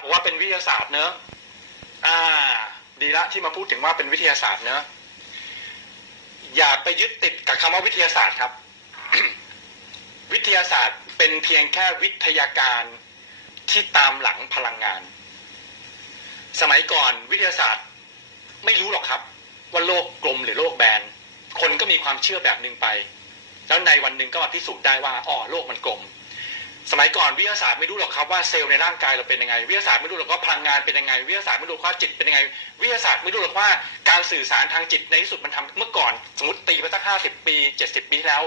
บอกว่าเป็นวิทยาศาสตร์เนอะอ่า ดีละที่มาพูดถึงว่าเป็นวิทยาศาสตร์เนอะอย่าไปยึดติดกับคำว่าวิทยาศาสตร์ครับ วิทยาศาสตร์เป็นเพียงแค่วิทยาการที่ตามหลังพลังงาน สมัยก่อนวิทยาศาสตร์ไม่รู้หรอกครับ ว่าโลกกลมหรือโลกแบน คนก็มีความเชื่อแบบหนึ่งไป แล้วในวันหนึ่งก็มาพิสูจน์ได้ว่าอ๋อโลกมันกลม สมัยก่อนวิทยาศาสตร์ไม่รู้หรอกครับว่าเซลล์ในร่างกายเราเป็นยังไง วิทยาศาสตร์ไม่รู้หรอกว่าพลังงานเป็นยังไง วิทยาศาสตร์ไม่รู้ว่าจิตเป็นยังไง วิทยาศาสตร์ไม่รู้หรอกว่าการสื่อสารทางจิตในที่สุดมันทำเมื่อก่อน สมมติตีไปสักห้าสิบปีเจ็ดสิบปีแล้ว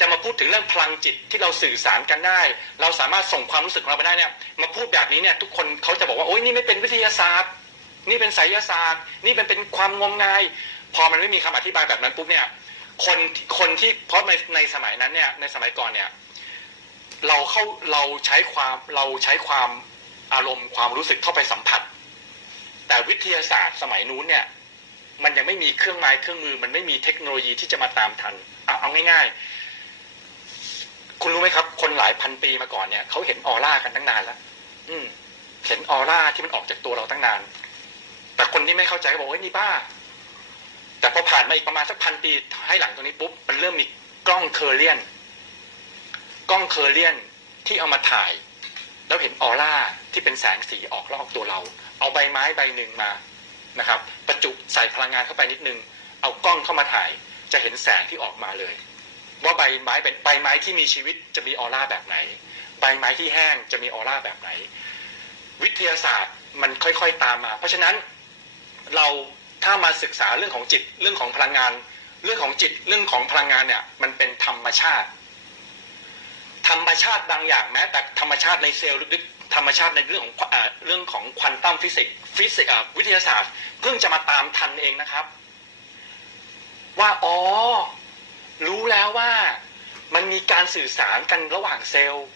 จะมาพูดถึงเรื่องพลังจิตที่เราสื่อสารกันได้ เราสามารถส่งความรู้สึกของเราไปได้เนี่ยมาพูดแบบนี้เนี่ยทุกคนเขาจะบอกว่าโอ๊ยนี่ไม่เป็นวิทยาศาสตร์ นี่เป็นไสยศาสตร์ นี่เป็นเป็นความงมงาย พอมันไม่มีคำอธิบายแบบนั้นปุ๊บเนี่ยคนคนที่เพราะในในสมัยนั้นเนี่ยในสมัยก่อนเนี่ย เราเข้าเราใช้ความเราใช้ความอารมณ์ความรู้สึกเข้าไปสัมผัส แต่วิทยาศาสตร์สมัยนู้นเนี่ย มันยังไม่มีเครื่องไม้เครื่องมือ มันไม่มีเทคโนโลยีที่จะมาตามทันเอาเอาง่าย ๆ คุณรู้ไหมครับ คนหลายพันปีมาก่อนเนี่ยเขาเห็นออร่ากันตั้งนานแล้วอืม เห็นออร่าที่มันออกจากตัวเราตั้งนาน แต่คนที่ไม่เข้าใจก็บอกว่าเฮ้ยนี่บ้า แต่พอผ่านมาอีกประมาณสักพันปีให้หลังตรงนี้ปุ๊บมันเริ่มมีกล้องเคอร์เลียน กล้องเคอร์เลียนที่เอามาถ่าย แล้วเห็นออร่าที่เป็นแสงสีออกรอบตัวเรา เอาใบไม้ใบหนึ่งมานะครับประจุใส่พลังงานเข้าไปนิดนึง เอากล้องเข้ามาถ่าย จะเห็นแสงที่ออกมาเลย ว่าใบไม้เป็นใบไม้ที่มีชีวิตจะมีออร่าแบบไหน ใบไม้ที่แห้งจะมีออร่าแบบไหน วิทยาศาสตร์มันค่อยๆตามมา เพราะฉะนั้นเราถ้ามาศึกษาเรื่องของจิตเรื่องของพลังงาน เรื่องของจิตเรื่องของพลังงานเนี่ยมันเป็นธรรมชาติ ธรรมชาติบางอย่างแม้แต่ธรรมชาติในเซลล์ลึกๆธรรมชาติในเรื่องของเรื่องของควอนตัมฟิสิกส์ฟิสิกส์วิทยาศาสตร์เพิ่งจะมาตามทันเองนะครับ ว่าอ๋อรู้แล้วว่ามันมีการสื่อสารกันระหว่างเซลล์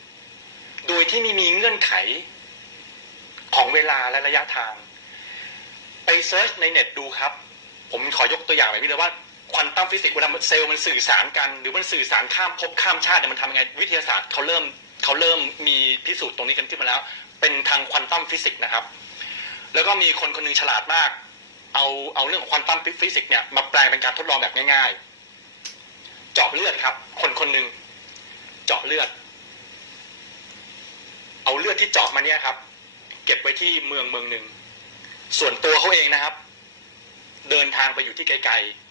โดยที่ไม่มีเงื่อนไขของเวลาและระยะทาง ไปเซิร์ชในเน็ตดูครับ ผมขอยกตัวอย่างแบบนี้เลยว่า ควอนตัมฟิสิกส์เวลาเซลล์มันสื่อสารกัน หรือมันสื่อสารข้ามภพข้ามชาติเนี่ยมันทำยังไงวิทยาศาสตร์เขาเริ่มเขาเริ่มมีพิสูจน์ตรงนี้กันขึ้นมาแล้ว เป็นทางควอนตัมฟิสิกส์นะครับ แล้วก็มีคนคนหนึงฉลาดมาก เอาเอาเรื่องของควอนตัมฟิสิกส์เนี่ยมาแปลงเป็นการทดลองแบบง่าย ๆ เจาะเลือดครับ คนคนหนึ่งเจาะเลือด เอาเลือดที่เจาะมาเนี่ยครับ เก็บไว้ที่เมืองเมืองหนึ่งส่วนตัวเขาเองนะครับ เดินทางไปอยู่ที่ไกลๆ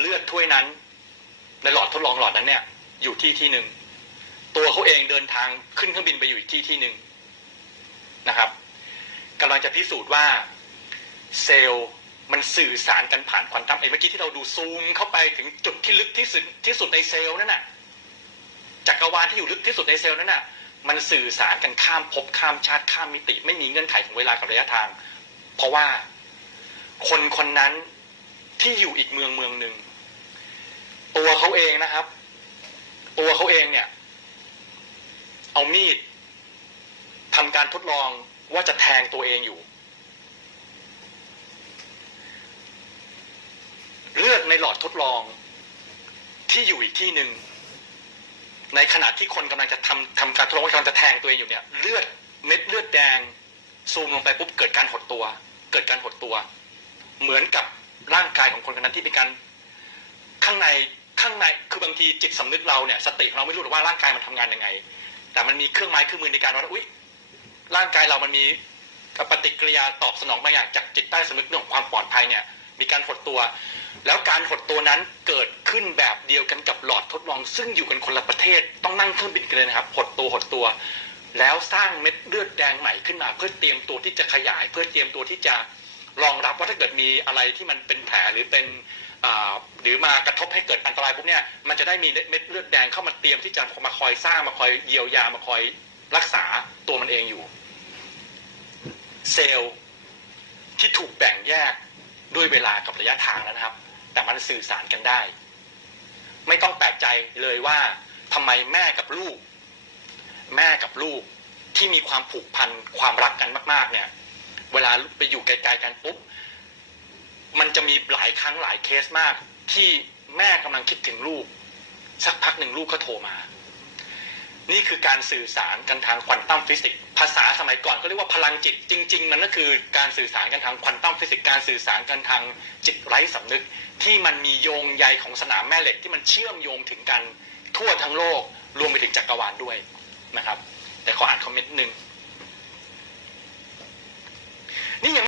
เลือดถ้วยนั้น ในหลอดทดลองหลอดนั้นเนี่ย อยู่ที่ที่หนึ่งตัวเขาเองเดินทางขึ้นเครื่องบินไปอยู่อีกที่ที่หนึ่งนะครับกำลังจะพิสูจน์ว่าเซลล์มันสื่อสารกันผ่านควอนตัมไอ้เมื่อกี้ที่เราดูซูมเข้าไปถึงจุดที่ลึกที่สุดที่สุดในเซลล์นั่นน่ะจักรวาลที่อยู่ลึกที่สุดในเซลล์นั้นน่ะมันสื่อสารกันข้ามภพข้ามชาติข้ามมิติ ไม่มีเงื่อนไขของเวลากับระยะทาง เพราะว่าคนคนนั้นที่อยู่อีกเมืองเมืองหนึ่ง ตัวเขาเองนะครับ ตัวเขาเองเนี่ย เอามีดทำการทดลองว่าจะแทงตัวเองอยู่ เลือดในหลอดทดลองที่อยู่อีกที่หนึ่งในขณะที่คนกำลังจะทำทำการทดลองว่ากำลังจะแทงตัวเองอยู่เนี่ย เลือดเม็ดเลือดแดงซูมลงไปปุ๊บเกิดการหดตัว เกิดการหดตัว เหมือนกับร่างกายของคนคนนั้นที่เป็นการข้างใน ข้างในคือบางทีจิตสำนึกเราเนี่ยสติของเราไม่รู้หรอกว่าร่างกายมันทำงานยังไง แต่มันมีเครื่องไม้เครื่องมือในการว่าอุ้ยร่างกายเรามันมีปฏิกิริยาตอบสนองบางอย่างจากจิตใต้สำนึกเรื่องของความปลอดภัยเนี่ยมีการหดตัว แล้วการหดตัวนั้นเกิดขึ้นแบบเดียวกันกับหลอดทดลอง ซึ่งอยู่กันคนละประเทศต้องนั่งเครื่องบินกันเลยนะครับ หดตัวหดตัว แล้วสร้างเม็ดเลือดแดงใหม่ขึ้นมา เพื่อเตรียมตัวที่จะขยาย เพื่อเตรียมตัวที่จะรองรับว่าถ้าเกิดมีอะไรที่มันเป็นแผลหรือเป็น หรือมากระทบให้เกิดอันตรายปุ๊บเนี่ยมันจะได้มีเม็ดเลือดแดงเข้ามาเตรียมที่จะมาคอยสร้างมาคอยเยียวยามาคอยรักษาตัวมันเองอยู่ เซลล์ที่ถูกแบ่งแยกด้วยเวลากับระยะทางแล้วนะครับ แต่มันสื่อสารกันได้ ไม่ต้องแปลกใจเลยว่าทำไมแม่กับลูก แม่กับลูกที่มีความผูกพันความรักกันมาก ๆ เนี่ย เวลาไปอยู่ไกลๆกันปุ๊บ มีหลายครั้งหลายเคสมาก ที่แม่กำลังคิดถึงลูก สักพักหนึ่งลูกก็โทรมา นี่คือการสื่อสารกันทางควอนตัมฟิสิกส์ภาษาสมัยก่อนก็เรียกว่าพลังจิต จริง ๆ มันก็คือการสื่อสารกันทางควอนตัมฟิสิกส์การสื่อสารกันทางจิตไร้สำนึก ที่มันมีโยงใยของสนามแม่เหล็กที่มันเชื่อมโยงถึงกันทั่วทั้งโลกรวมไปถึงจักรวาลด้วยนะครับ แต่ขออ่านคอมเมนต์หนึ่งนี่ยัง